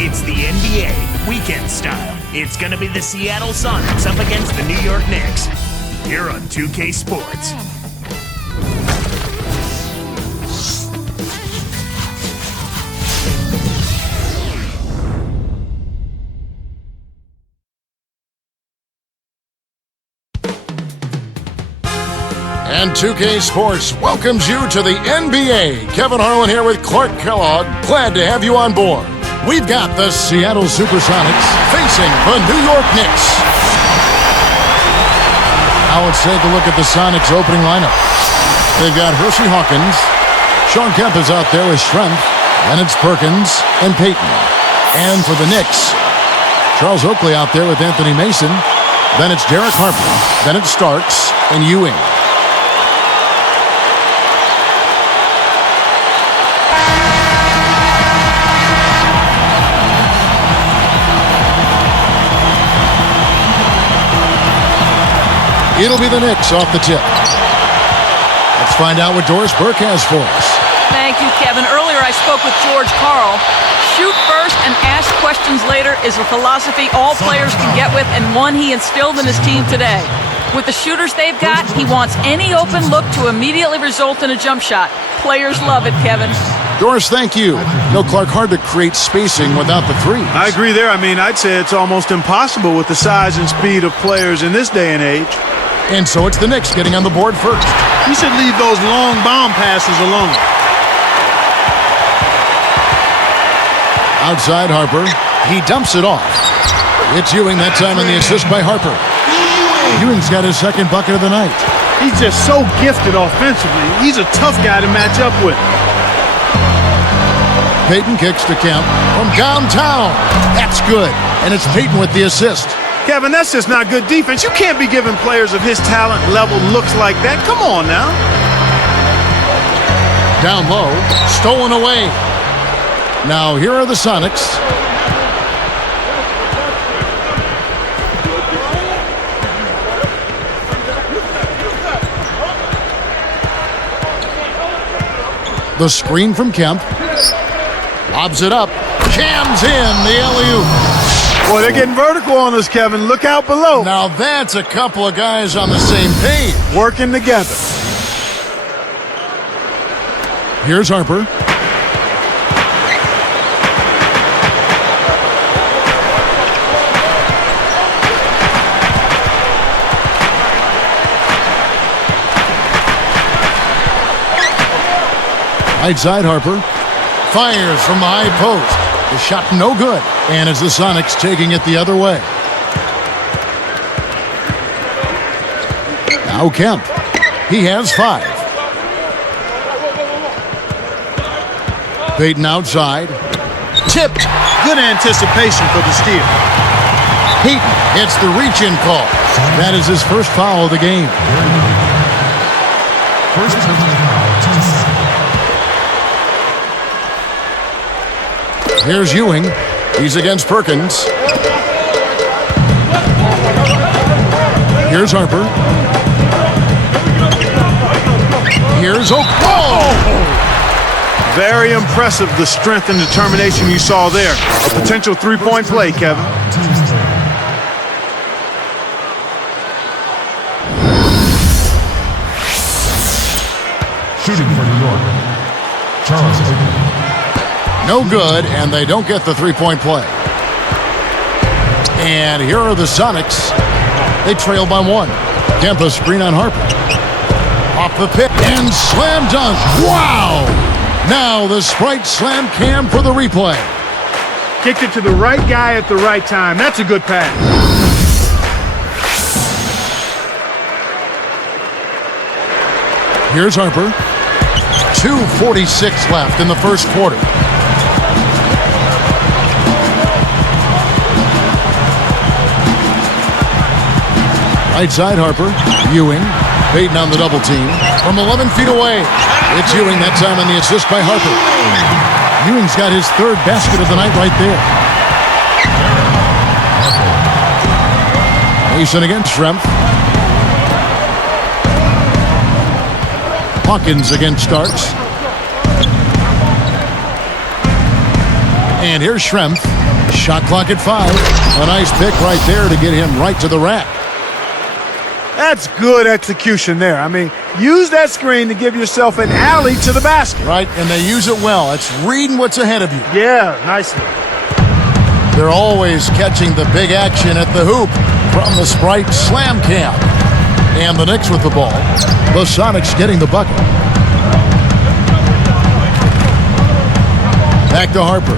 It's the NBA weekend style. It's going to be the Seattle Sonics up against the New York Knicks. Here on 2K Sports. And 2K Sports welcomes you to the NBA. Kevin Harlan here with Clark Kellogg. Glad to have you on board. We've got the Seattle Supersonics facing the New York Knicks. Now let's take a look at the Sonics opening lineup. They've got Hershey Hawkins. Sean Kemp is out there with strength. Then it's Perkins and Payton. And for the Knicks, Charles Oakley out there with Anthony Mason. Then it's Derek Harper. Then it's Starks and Ewing. It'll be the Knicks off the tip. Let's find out what Doris Burke has for us. Thank you, Kevin. Earlier I spoke with George Karl. Shoot first and ask questions later is a philosophy all players can get with and one he instilled in his team today. With the shooters they've got, he wants any open look to immediately result in a jump shot. Players love it, Kevin. Doris, thank you. No, Clark, hard to create spacing without the three. I agree there. I'd say it's almost impossible with the size and speed of players in this day and age. And so it's the Knicks getting on the board first. You should leave those long bomb passes alone. Outside Harper. He dumps it off. It's Ewing that time on the assist by Harper. Ewing's got his second bucket of the night. He's just so gifted offensively. He's a tough guy to match up with. Payton kicks to Kemp from downtown. That's good. And it's Payton with the assist. Kevin, that's just not good defense. You can't be giving players of his talent level looks like that. Come on now. Down low, stolen away. Now here are the Sonics. The screen from Kemp. Lobs it up. Jams in the alley-oop. Boy, they're getting vertical on us, Kevin. Look out below. Now that's a couple of guys on the same page. Working together. Here's Harper. Right side Harper. Fires from the high post. The shot no good. And it's the Sonics taking it the other way. Now Kemp. He has 5. Payton outside. Tipped. Good anticipation for the steal. Payton hits the reach-in call. That is his first foul of the game. First personal foul, team. Here's Ewing. He's against Perkins. Here's Harper. Here's Very impressive, the strength and determination you saw there. A potential three-point play, Kevin. Shooting for New York, Charles Oakley. No good, and they don't get the three-point play. And here are the Sonics. They trail by 1. Kemp a screen on Harper. Off the pick and slam dunk. Wow! Now the Sprite slam cam for the replay. Kicked it to the right guy at the right time. That's a good pass. Here's Harper. 2:46 left in the first quarter. Right side Harper. Ewing. Payton on the double team. From 11 feet away. It's Ewing that time on the assist by Harper. Ewing's got his 3rd basket of the night right there. Mason against Schrempf. Hawkins against Starks. And here's Schrempf. Shot clock at 5. A nice pick right there to get him right to the rack. That's good execution there. I mean, use that screen to give yourself an alley to the basket. Right, and they use it well. It's reading what's ahead of you. Yeah, nicely. They're always catching the big action at the hoop from the Sprite Slam Camp. And the Knicks with the ball. The Sonics getting the bucket. Back to Harper.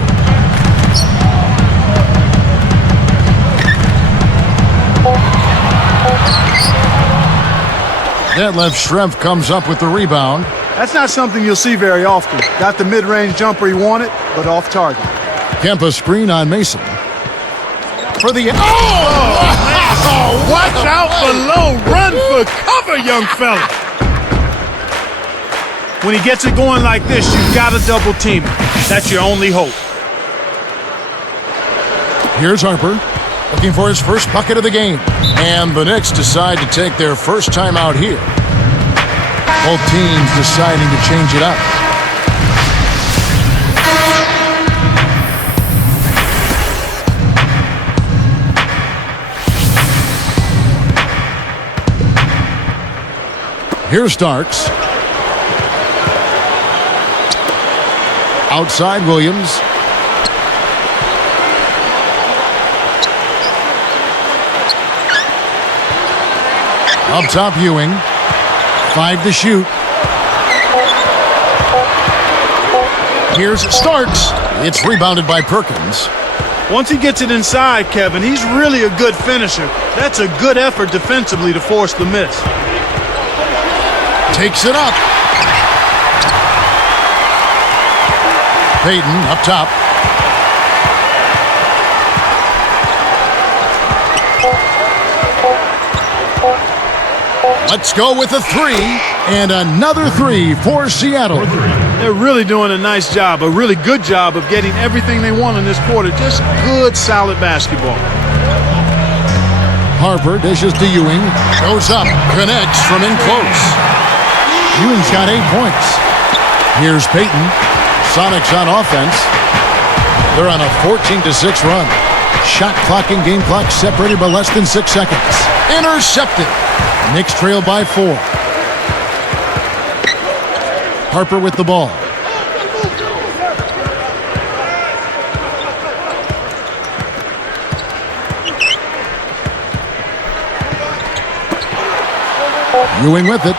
Detlef Schrempf comes up with the rebound. That's not something you'll see very often. Got the mid-range jumper he wanted, but off target. Kemp a screen on Mason. For the... Watch out below. Run for cover, young fella. When he gets it going like this, you've got to double team him. That's your only hope. Here's Harper, looking for his first bucket of the game. And the Knicks decide to take their first time out here. Both teams deciding to change it up. Here's Starks. Outside Williams. Up top Ewing. 5 to shoot. Here's Starks. It's rebounded by Perkins. Once he gets it inside, Kevin, he's really a good finisher. That's a good effort defensively to force the miss. Takes it up. Payton up top. Let's go with a 3. And another 3 for Seattle. They're really doing a nice job, a really good job of getting everything they want in this quarter. Just good, solid basketball. Harper dishes to Ewing. Goes up. Connects from in close. Ewing's got 8 points. Here's Payton. Sonics on offense. They're on a 14-6 run. Shot clock and game clock separated by less than 6 seconds. Intercepted. Knicks trail by 4. Harper with the ball. Ewing with it.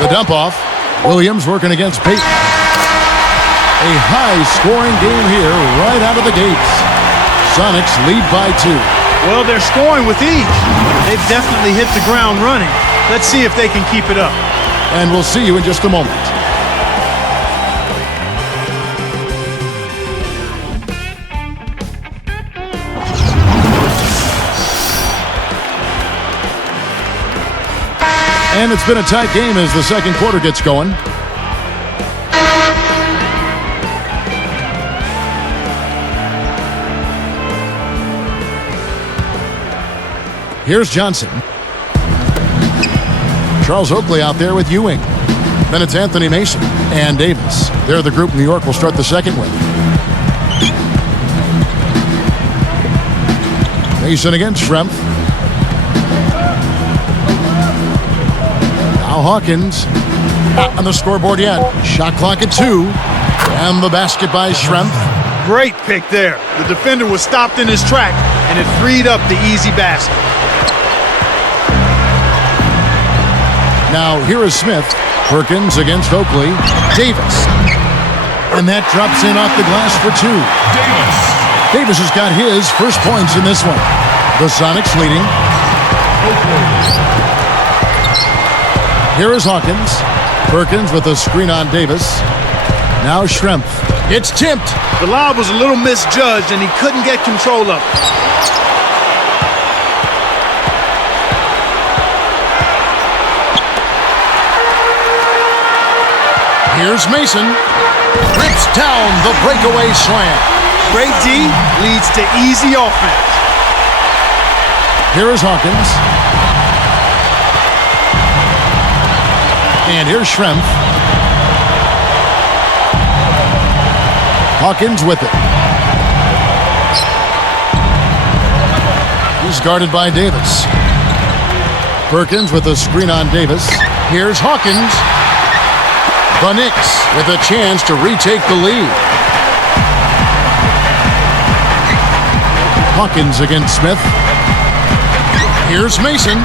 The dump off. Williams working against Payton. A high-scoring game here right out of the gates. Sonics lead by 2. Well, they're scoring with ease. They've definitely hit the ground running. Let's see if they can keep it up. And we'll see you in just a moment. And it's been a tight game as the second quarter gets going. Here's Johnson. Charles Oakley out there with Ewing. Then it's Anthony Mason and Davis. They're the group New York will start the second with. Mason against Schrempf. Now Hawkins. Not on the scoreboard yet. Shot clock at 2. And the basket by Schrempf. Great pick there. The defender was stopped in his track, and it freed up the easy basket. Now here is Smith. Perkins against Oakley. Davis. And that drops in off the glass for 2. Davis has got his first points in this one. The Sonics leading. Here is Hawkins. Perkins with a screen on Davis. Now Schrempf. It's tipped. The lob was a little misjudged, and he couldn't get control of it. Here's Mason. Rips down the breakaway slam. Great D leads to easy offense. Here is Hawkins. And here's Schrempf. Hawkins with it. He's guarded by Davis. Perkins with a screen on Davis. Here's Hawkins. The Knicks with a chance to retake the lead. Hawkins against Smith. Here's Mason.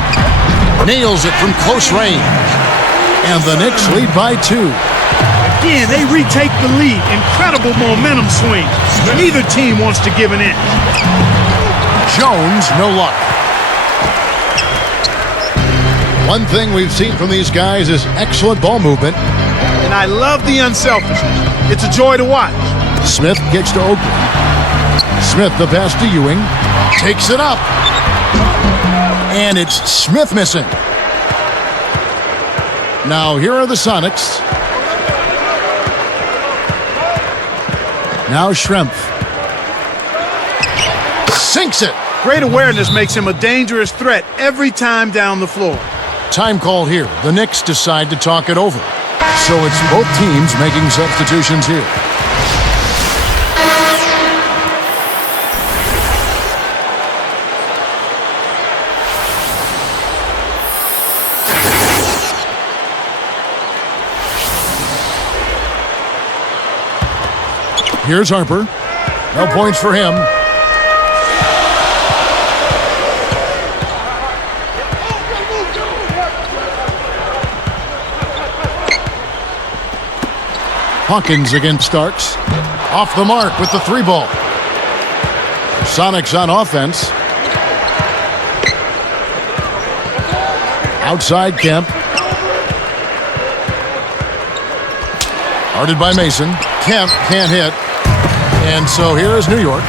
Nails it from close range. And the Knicks lead by 2. Again, they retake the lead. Incredible momentum swing. Neither team wants to give an inch. Jones, no luck. One thing we've seen from these guys is excellent ball movement. And I love the unselfishness. It's a joy to watch. Smith gets to Oakley. Smith the pass to Ewing. Takes it up. And it's Smith missing. Now here are the Sonics. Now Schrempf. Sinks it. Great awareness makes him a dangerous threat every time down the floor. Time called here. The Knicks decide to talk it over. So it's both teams making substitutions here. Here's Harper. No points for him. Hawkins against Starks. Off the mark with the 3-ball. Sonics on offense. Outside Kemp. Guarded by Mason. Kemp can't hit. And so here is New York.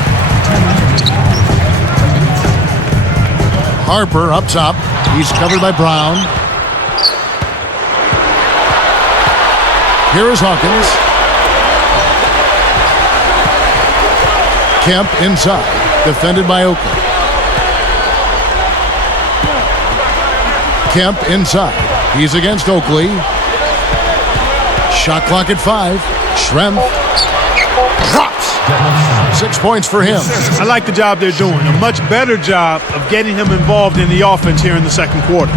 Harper up top. He's covered by Brown. Here is Hawkins. Kemp inside. Defended by Oakley. Kemp inside. He's against Oakley. Shot clock at 5. Schrempf drops. 6 points for him. I like the job they're doing. A much better job of getting him involved in the offense here in the second quarter.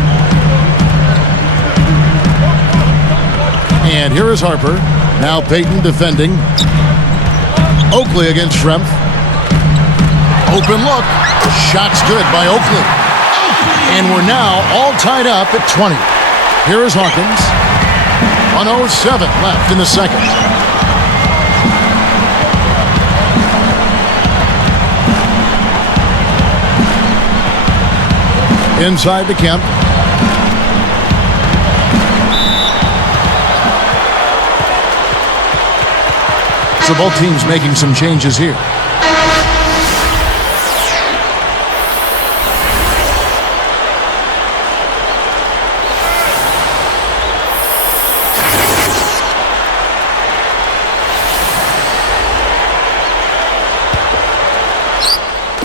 And here is Harper. Now Payton defending. Oakley against Schrempf. Open look. Shot's good by Oakley. And we're now all tied up at 20. Here is Hawkins. 1:07 left in the second. Inside to Kemp. So both teams making some changes here.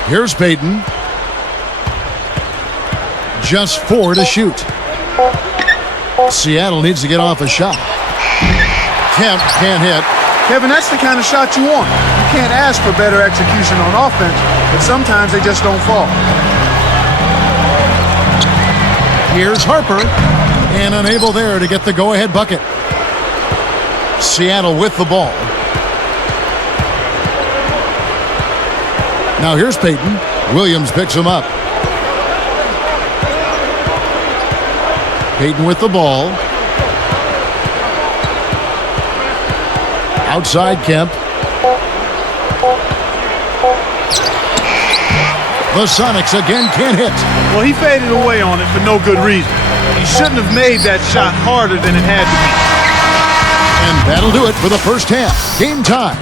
Here's Payton. Just 4 to shoot. Seattle needs to get off a shot. Kemp can't hit. Kevin, that's the kind of shot you want. You can't ask for better execution on offense, but sometimes they just don't fall. Here's Harper, and unable there to get the go-ahead bucket. Seattle with the ball. Now here's Payton. Williams picks him up. Payton with the ball. Outside Kemp. The Sonics again can't hit. Well, he faded away on it for no good reason. He shouldn't have made that shot harder than it had to be. And that'll do it for the first half. Game time.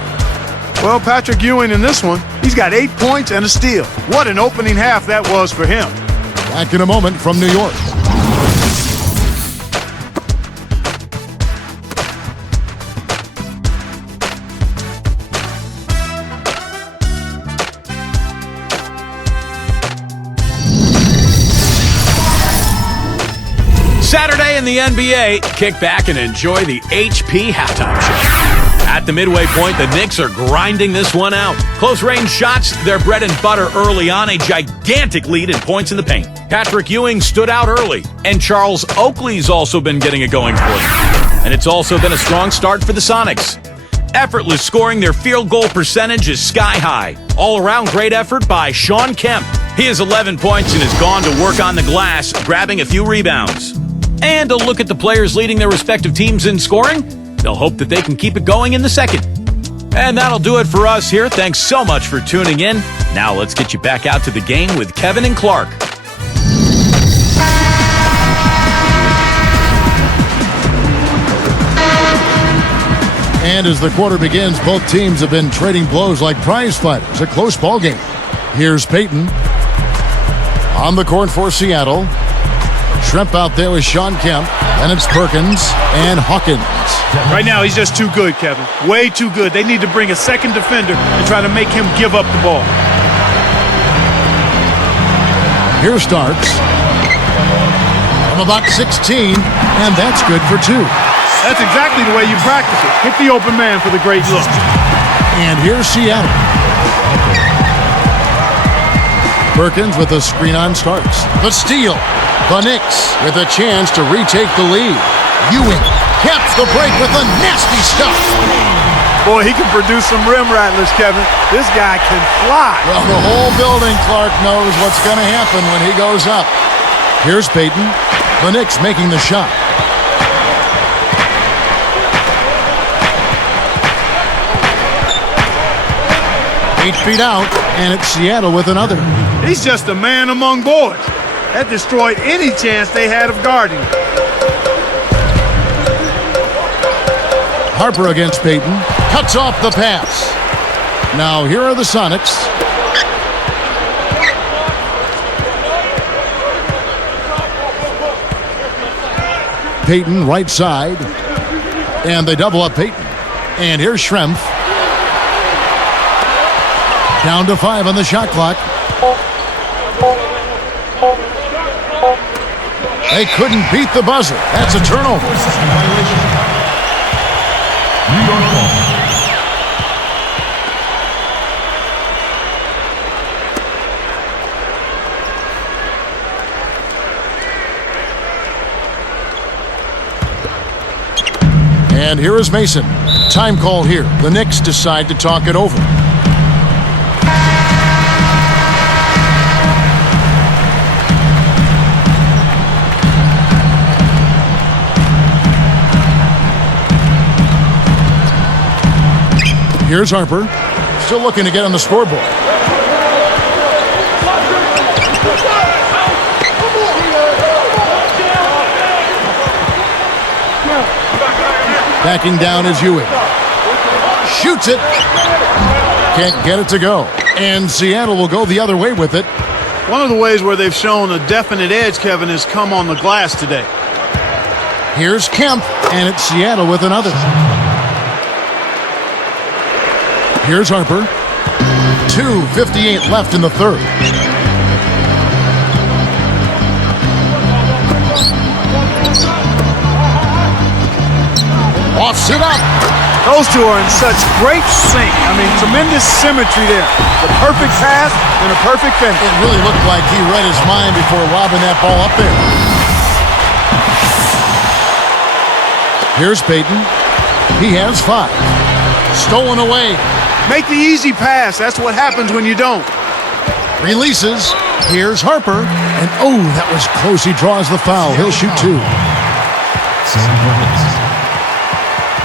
Well, Patrick Ewing in this one, he's got 8 points and a steal. What an opening half that was for him. Back in a moment from New York. Saturday in the NBA, kick back and enjoy the HP halftime show. At the midway point, the Knicks are grinding this one out. Close-range shots, their bread and butter early on, a gigantic lead in points in the paint. Patrick Ewing stood out early, and Charles Oakley's also been getting it going for them. And it's also been a strong start for the Sonics. Effortless scoring, their field goal percentage is sky high. All-around great effort by Kemp. He has 11 points and has gone to work on the glass, grabbing a few rebounds. And a look at the players leading their respective teams in scoring. They'll hope that they can keep it going in the second. And that'll do it for us here. Thanks so much for tuning in. Now let's get you back out to the game with Kevin and Clark. And as the quarter begins, both teams have been trading blows like prize fighters. A close ball game. Here's Payton on the court for Seattle. Shrimp out there with Kemp. And it's Perkins and Hawkins. Right now, he's just too good, Kevin. Way too good. They need to bring a second defender and try to make him give up the ball. Here Starks from about 16, and that's good for 2. That's exactly the way you practice it. Hit the open man for the great look. And here's Seattle. Perkins with a screen on Starks. The steal. The Knicks with a chance to retake the lead. Ewing caps the break with a nasty stuff. Boy, he can produce some rim rattlers, Kevin. This guy can fly. Well, the whole building, Clark, knows what's going to happen when he goes up. Here's Payton. The Knicks making the shot. Eight feet out, and it's Seattle with another. He's just a man among boys. That destroyed any chance they had of guarding. Harper against Payton. Cuts off the pass. Now here are the Sonics. Payton right side. And they double up Payton. And here's Shrimp. Down to 5 on the shot clock. They couldn't beat the buzzer. That's a turnover. New York ball. And here is Mason. Time call here. The Knicks decide to talk it over. Here's Harper, still looking to get on the scoreboard. Backing down is Ewing. Shoots it. Can't get it to go. And Seattle will go the other way with it. One of the ways where they've shown a definite edge, Kevin, has come on the glass today. Here's Kemp, and it's Seattle with another. Here's Harper. 2:58 left in the third. Offs it up. Those two are in such great sync. I mean, tremendous symmetry there. The perfect pass and a perfect finish. It really looked like he read his mind before lobbing that ball up there. Here's Payton. He has 5. Stolen away. Make the easy pass. That's what happens when you don't. Releases. Here's Harper. And oh, that was close. He draws the foul. He'll shoot 2. Sam Perkins.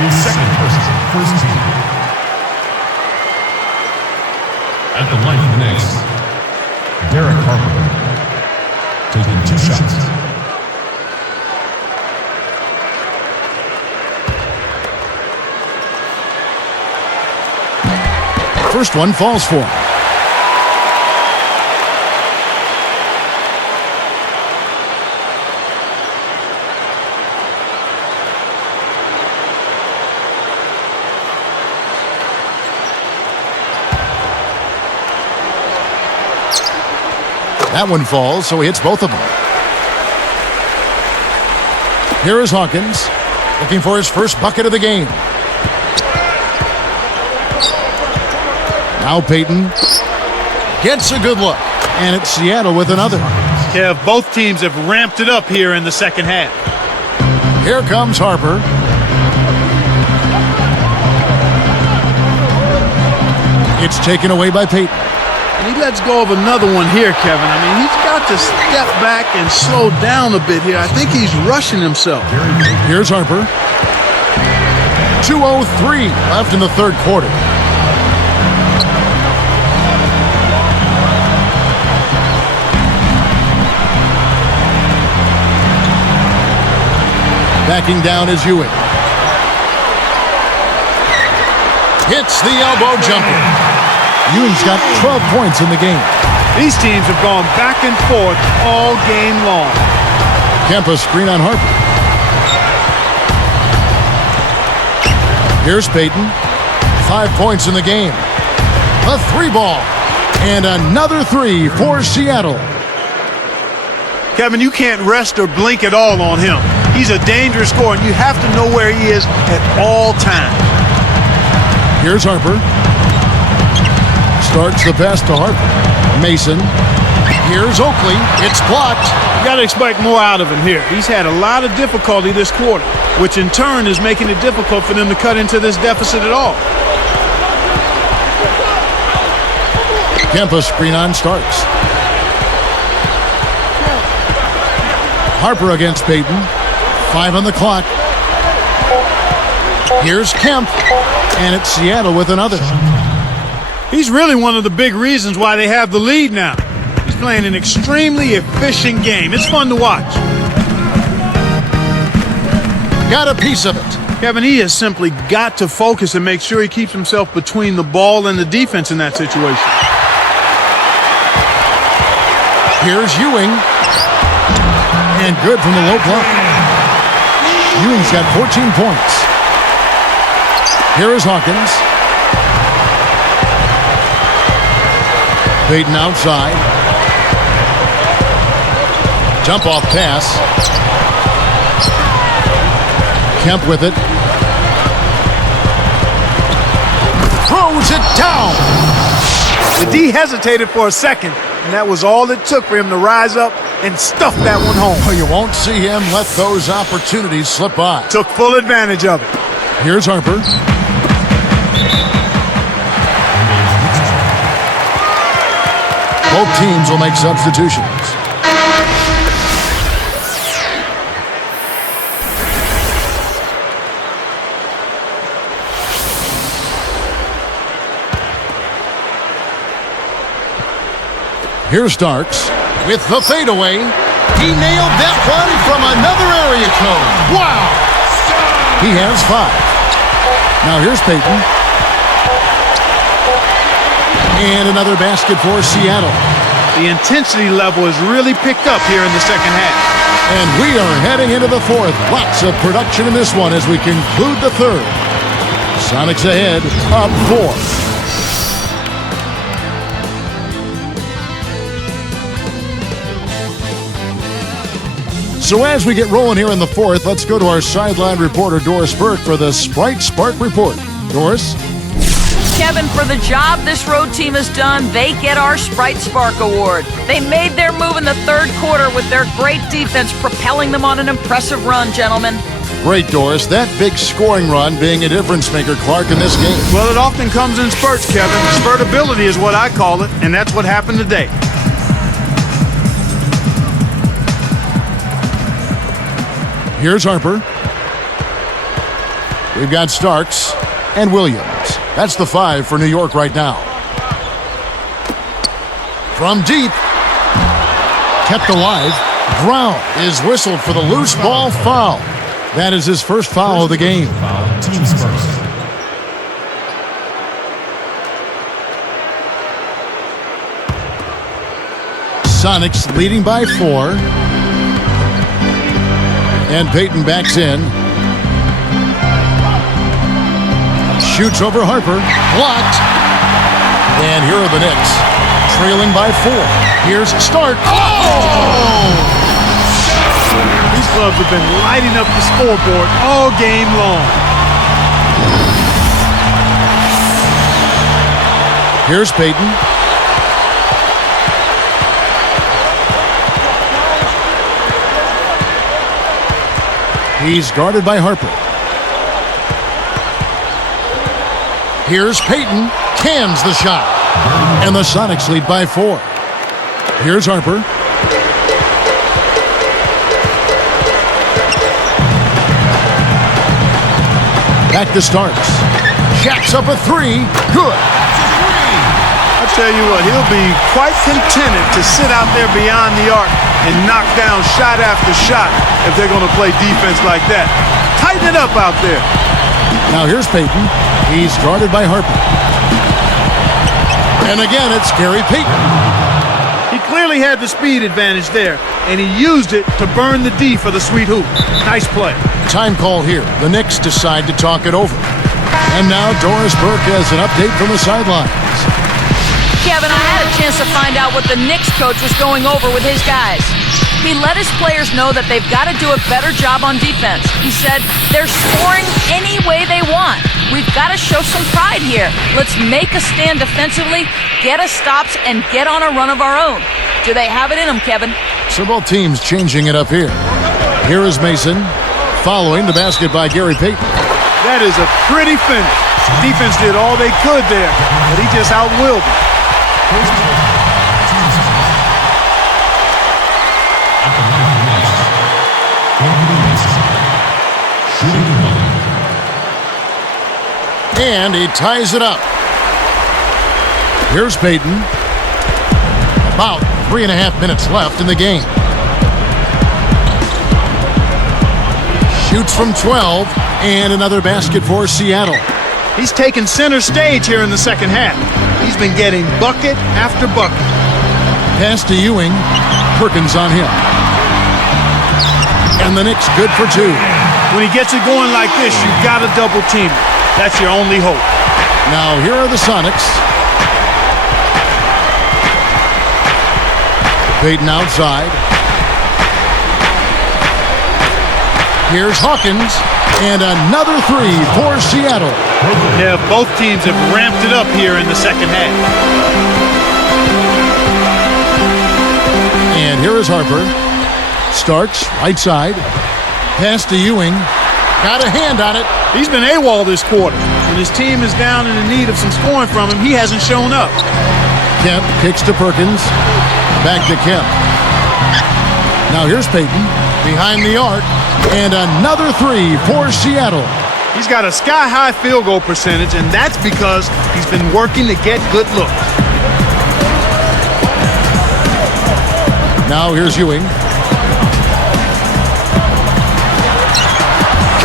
His second first team. At the line for the Knicks, Derek Harper taking 2 shots. First one falls for him. That one falls, so he hits both of them. Here is Hawkins, looking for his first bucket of the game. Now Payton gets a good look. And it's Seattle with another. Kev, both teams have ramped it up here in the second half. Here comes Harper. It's taken away by Payton. And he lets go of another one here, Kevin. I mean, he's got to step back and slow down a bit here. I think he's rushing himself. Here's Harper. 2:03 left in the third quarter. Backing down is Ewing. Hits the elbow jumper. Ewing's got 12 points in the game. These teams have gone back and forth all game long. Kemp a screen on Harper. Here's Payton. 5 points in the game. A 3-ball. And another 3 for Seattle. Kevin, you can't rest or blink at all on him. He's a dangerous scorer, and you have to know where he is at all times. Here's Harper. Starts the pass to Harper. Mason. Here's Oakley. It's blocked. You got to expect more out of him here. He's had a lot of difficulty this quarter, which in turn is making it difficult for them to cut into this deficit at all. Kemp a screen on Starks. Harper against Payton. 5 on the clock. Here's Kemp. And it's Seattle with another. He's really one of the big reasons why they have the lead now. He's playing an extremely efficient game. It's fun to watch. Got a piece of it. Kevin, he has simply got to focus and make sure he keeps himself between the ball and the defense in that situation. Here's Ewing. And good from the low block. Ewing's got 14 points. Here is Hawkins. Payton outside. Jump off pass. Kemp with it. Throws it down. The D hesitated for a second, and that was all it took for him to rise up and stuff that one home. Oh, you won't see him let those opportunities slip by. Took full advantage of it. Here's Harper. Both teams will make substitutions. Here's Starks with the fadeaway. He nailed that one from another area code. Wow! He has 5. Now here's Payton. And another basket for Seattle. The intensity level has really picked up here in the second half. And we are heading into the fourth. Lots of production in this one as we conclude the third. Sonics ahead, up 4. So as we get rolling here in the fourth, let's go to our sideline reporter, Doris Burke, for the Sprite Spark Report. Doris? Kevin, for the job this road team has done, they get our Sprite Spark Award. They made their move in the third quarter with their great defense propelling them on an impressive run, gentlemen. Great, Doris. That big scoring run being a difference maker, Clark, in this game. Well, it often comes in spurts, Kevin. Spurtability is what I call it, and that's what happened today. Here's Harper. We've got Starks and Williams. That's the 5 for New York right now. From deep. Kept alive. Brown is whistled for the loose ball foul. That is his first foul of the game. Team's first. Sonics leading by 4. And Payton backs in. Shoots over Harper. Blocked. And here are the Knicks. Trailing by 4. Here's Stark. Oh! These clubs have been lighting up the scoreboard all game long. Here's Payton. He's guarded by Harper. Here's Payton. Cans the shot. And the Sonics lead by 4. Here's Harper. Back to Starks. Jacks up a 3. Good. I tell you what, he'll be quite contented to sit out there beyond the arc and knock down shot after shot if they're going to play defense like that. Tighten it up out there. Now here's Payton. He's guarded by Harper. And again, it's Gary Payton. He clearly had the speed advantage there, and he used it to burn the D for the sweet hoop. Nice play. Time call here. The Knicks decide to talk it over. And now Doris Burke has an update from the sidelines. Kevin, I had a chance to find out what the Knicks coach was going over with his guys. He let his players know that they've got to do a better job on defense. He said, they're scoring any way they want. We've got to show some pride here. Let's make a stand defensively, get us stops, and get on a run of our own. Do they have it in them, Kevin? So both teams changing it up here. Here is Mason, following the basket by Gary Payton. That is a pretty finish. Defense did all they could there, but he just outwilled them. And he ties it up. Here's Payton. About 3.5 minutes left in the game. Shoots from 12, and another basket for Seattle. He's taken center stage here in the second half. He's been getting bucket after bucket. Pass to Ewing. Perkins on him. And the Knicks good for 2. When he gets it going like this, you've got to double team it. That's your only hope. Now here are the Sonics. Payton outside. Here's Hawkins. And another 3 for Seattle. Yeah, both teams have ramped it up here in the second half. And here is Harper. Starks, right side. Pass to Ewing. Got a hand on it. He's been AWOL this quarter. When his team is down and in need of some scoring from him, he hasn't shown up. Kemp kicks to Perkins. Back to Kemp. Now here's Payton. Behind the arc. And another 3 for Seattle. He's got a sky-high field goal percentage, and that's because he's been working to get good looks. Now here's Ewing.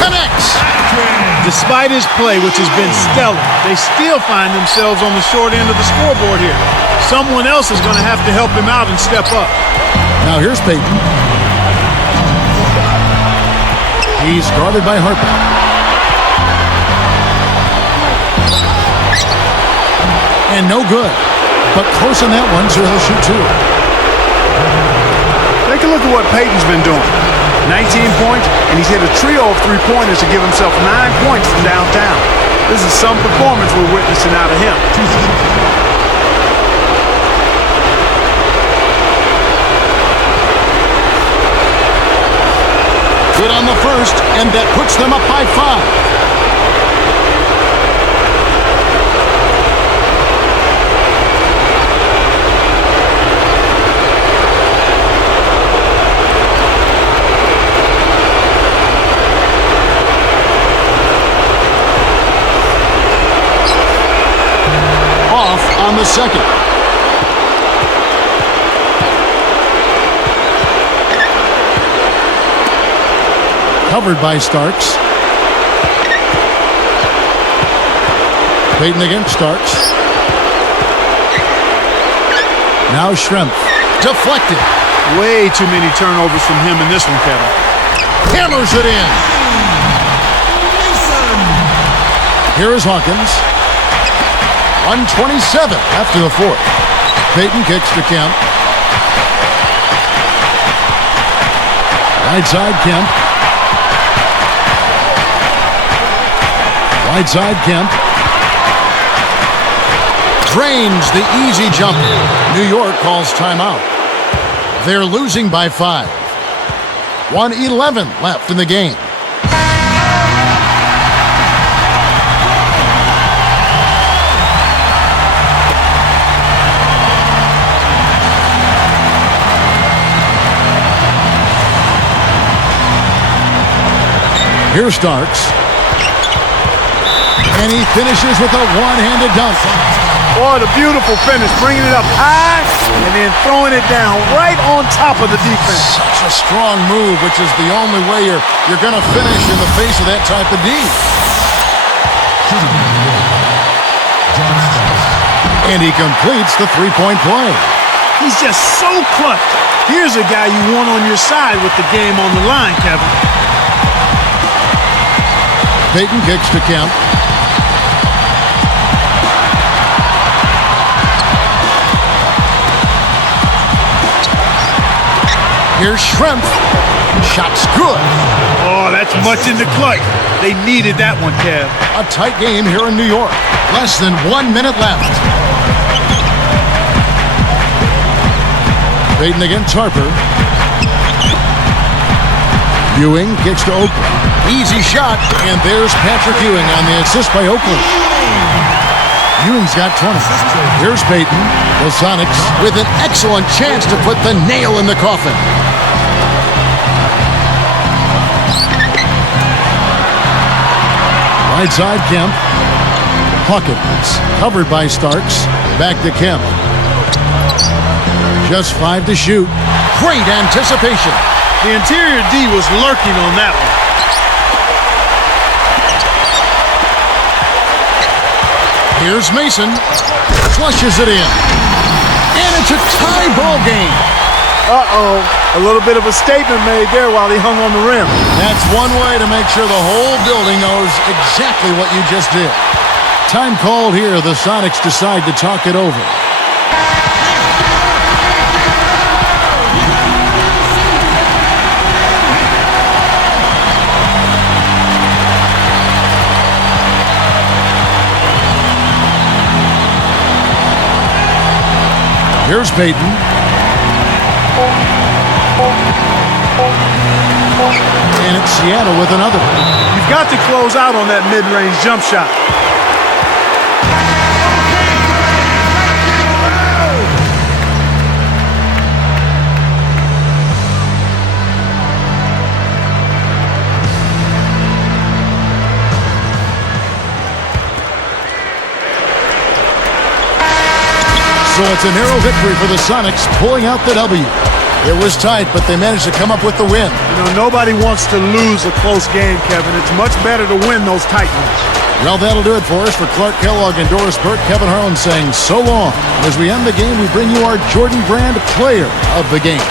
Connects. Despite his play, which has been stellar, they still find themselves on the short end of the scoreboard here. Someone else is going to have to help him out and step up. Now here's Payton. He's guarded by Harper. And no good. But close on that one, so he'll shoot 2. Take a look at what Payton's been doing. 19 points, and he's hit a trio of three-pointers to give himself 9 points from downtown. This is some performance we're witnessing out of him. Good on the first, and that puts them up by 5. Off on the second. Covered by Starks. Payton against Starks. Now Schrempf. Deflected. Way too many turnovers from him in this one, Kevin. Hammers it in. Here is Hawkins. 1:27 after the fourth. Payton kicks to Kemp. Right side Kemp. Right side Kemp. drains the easy jumper. New York calls timeout. They're losing by 5. 1:11 left in the game. Here's Starks. And he finishes with a one-handed dunk. Boy, the beautiful finish, bringing it up high and then throwing it down right on top of the defense. Such a strong move, which is the only way you're going to finish in the face of that type of D. And he completes the three-point play. He's just so clutch. Here's a guy you want on your side with the game on the line, Kevin. Payton kicks to Kemp. Here's Schrempf. Shot's good. Oh, that's much in the clutch. They needed that one, Kev. A tight game here in New York. Less than 1 minute left. Payton against Harper. Ewing kicks to Oakland. Easy shot, and there's Patrick Ewing on the assist by Oakland. Ewing's got 20. Here's Payton. The Sonics with an excellent chance to put the nail in the coffin. Right side, Kemp. Hawkins, covered by Starks. Back to Kemp. Just 5 to shoot. Great anticipation. The interior D was lurking on that one. Here's Mason. Flushes it in. And it's a tie ball game. Uh-oh. A little bit of a statement made there while he hung on the rim. That's one way to make sure the whole building knows exactly what you just did. Time called here. The Sonics decide to talk it over. Here's Payton. And it's Seattle with another. You've got to close out on that mid-range jump shot. So it's a narrow victory for the Sonics, pulling out the W. It was tight, but they managed to come up with the win. You know, nobody wants to lose a close game, Kevin. It's much better to win those tight ones. Well, that'll do it for us. For Clark Kellogg and Doris Burke, Kevin Harlan saying so long. As we end the game, we bring you our Jordan Brand Player of the Game.